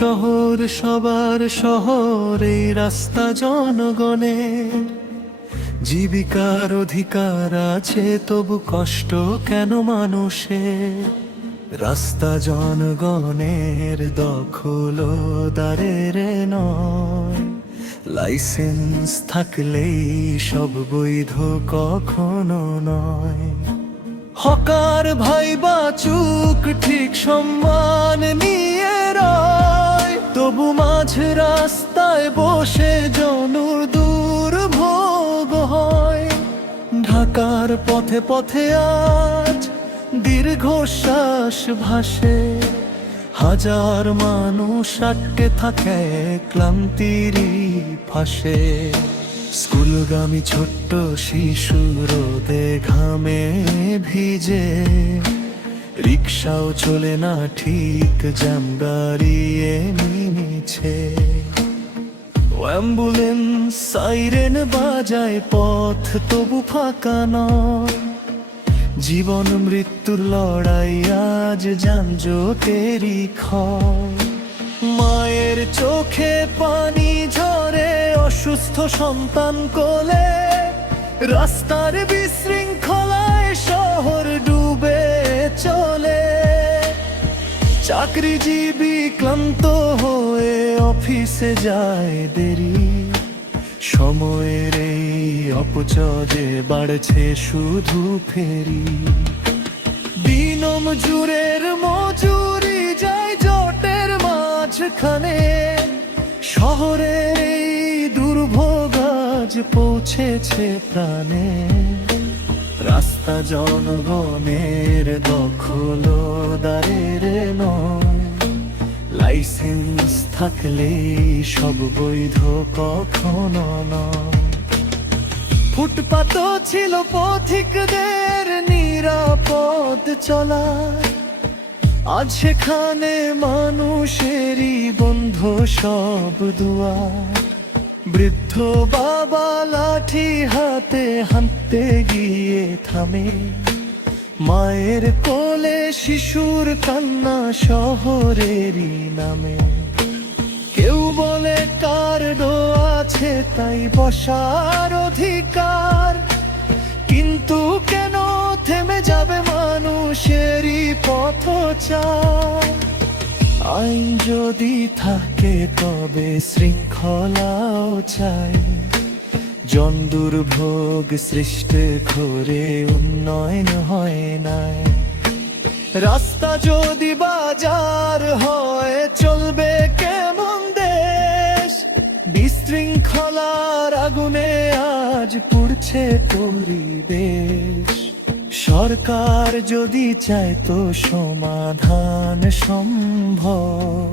শহর সবার শহর, এই রাস্তা জনগণের। জীবিকার অধিকার আছে, তবু কষ্ট কেন মানুষের? রাস্তা জনগণের, দখলদারের নয়। লাইসেন্স থাকলেই সব বৈধ কখনো নয়। হকার ভাই বাচুক ঠিক সম্মান নিয়ে রয়, তবু মাঝ রাস্তায় বসে জনুর দুর্ভোগ হয়। ঢাকার পথে পথে আজ দীর্ঘশ্বাস ভাসে, হাজার মানুষ আটকে থাকে ক্লান্তিরই ফাঁসে। স্কুলগামী ছোট্ট শিশু রোদে ঘামে ভিজে, রিক্সাও চলে না ঠিক, জ্যাম দাঁড়িয়ে মিছে। অ্যাম্বুলেন্স সাইরেন বাজায়, পথ তবু ফাঁকা নয়। জীবন মৃত্যুর লড়াই আজ যানজটেরই ক্ষয়। মায়ের চোখে পানি ঝরে, অসুস্থ সন্তান কোলে। রাস্তার বিশৃঙ্খলায় শহর ডুবে চলে। চাকরিজীবী ক্লান্ত হয়ে অফিসে যায় দেরি, সময়ের এই অপচয়ে বাড়ছে শুধু ফেরি। দিনমজুরের মজুরি যায় জটের মাঝখানে, শহরের এই দুর্ভোগ আজ পৌঁছেছে প্রাণে। রাস্তা জনগণের, দখলদারের নয়। লাইসেন্স থাকলেই সব বৈধ কখনো নয়। ফুটপাত ছিল পথিকদের নিরাপদ চলা, আজ সেখানে মানুষেরই বন্ধ সব দুয়ার। বৃদ্ধ বাবা লাঠি হাতে হাঁটতে গিয়ে থামে, মায়ের কোলে শিশুর কান্না শহরেরই নামে। কেউ বলে কার্ড আছে তাই বসার অধিকার, কিন্তু কেন থেমে যাবে মানুষেরই পথচার? আইন যদি থাকে তবে শৃঙ্খলাও চাই, জন দুর্ভোগ সৃষ্টি করে উন্নয়ন হয় নাই। রাস্তা যদি বাজার হয় চলবে কেমন দেশ? বিশৃঙ্খলার আগুনে আজ পুড়ছে পরিবেশ। সরকার যদি চায় তো সমাধান সম্ভব,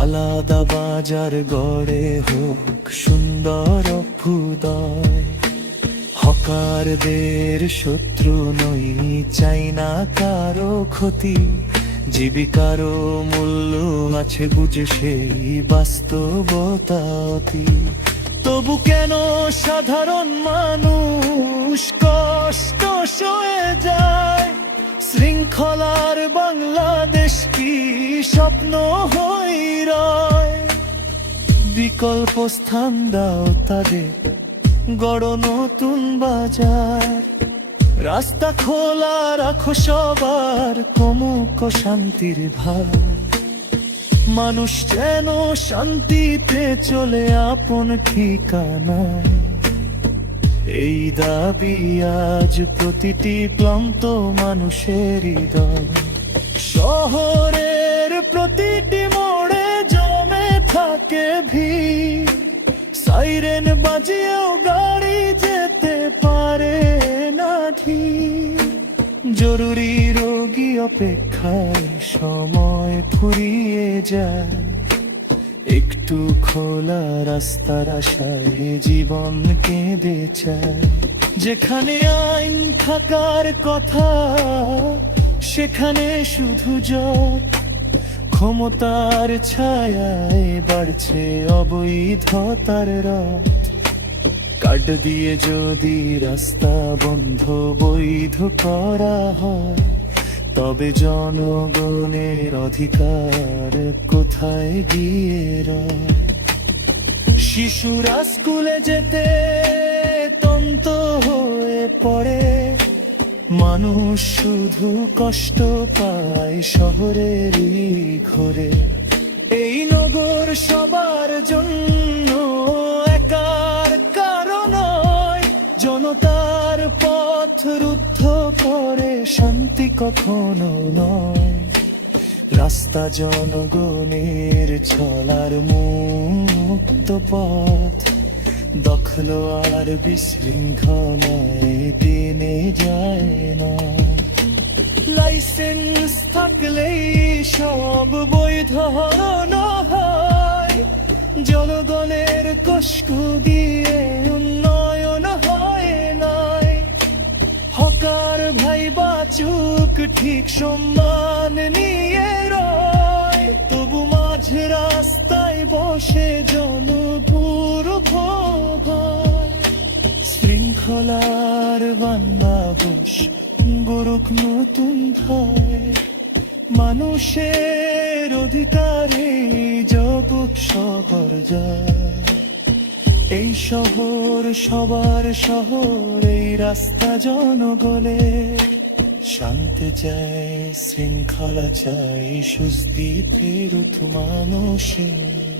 আলাদা বাজার গড়ে হোক সুন্দর অভ্যুদয়। হকারদের শত্রু নই, চাই না কারো ক্ষতি। জীবিকারও মূল্য আছে বুঝে সেই বাস্তবতা অতি। তবু কেন সাধারণ মানুষ কষ্ট সয়ে যায়? শৃঙ্খলার বাংলাদেশ কি স্বপ্ন হই রয়? বিকল্প স্থান দাও তাদের, গড় নতুন বাজার। রাস্তা খোলা রাখো সবার, কমুক শান্তির ভার। মানুষ যেন শান্তিতে চলে আপন ঠিকানায়। এই দাবি আজ প্রতিটি ক্লান্ত মানুষের হৃদয়। শহরের প্রতিটি মোড়ে জমে থাকে ভিড়, সাইরেন বাজিয়েও গাড়ি যেতে পারে না ধীর। জরুরি রোগী অপেক্ষায় সময় ফুরিয়ে যায়, একটু খোলা রাস্তার আশায় জীবন কেঁদে চায়। যেখানে আইন থাকার কথা সেখানে শুধু জট, ক্ষমতার ছায়ায় বাড়ছে অবৈধতার রাত। কার্ড দিয়ে যদি রাস্তা বন্ধ বৈধ করা হয়, তবে জনগণের অধিকার কোথায় গিয়ে রয়? শিশুরা স্কুলে যেতে তন্ত হয়ে পড়ে, মানুষ শুধু কষ্ট পায় শহরেরই ঘরে। এই নগর সবার জন্য একার কারণ নয়, জনতার পথ রুদ্ধ করে শান্তি কখনো নয়। রাস্তা জনগণের চলার মুক্ত পথ, দখল আর বিশৃঙ্খলায় দিনে যায় না। লাইসেন্স থাকলেই সব বৈধ হয়, জনগণের কষ্ট দিয়ে উন্নয়ন হয় নাই। হকার ভাই বাচুক ঠিক সম্মান নিয়ে রয়, তবু মাঝ রাস্তায় বসে জনদুর্ভোগ। শৃঙ্খলার বাংলাদেশ গড়ুক নতুন ভয়, মানুষের অধিকারে জপুক শহর যায়। এই শহর সবার শহর, এই রাস্তা জনগণের। শান্তি চাই, শৃঙ্খলা চাই, সুস্থি ফেরত মানুষের।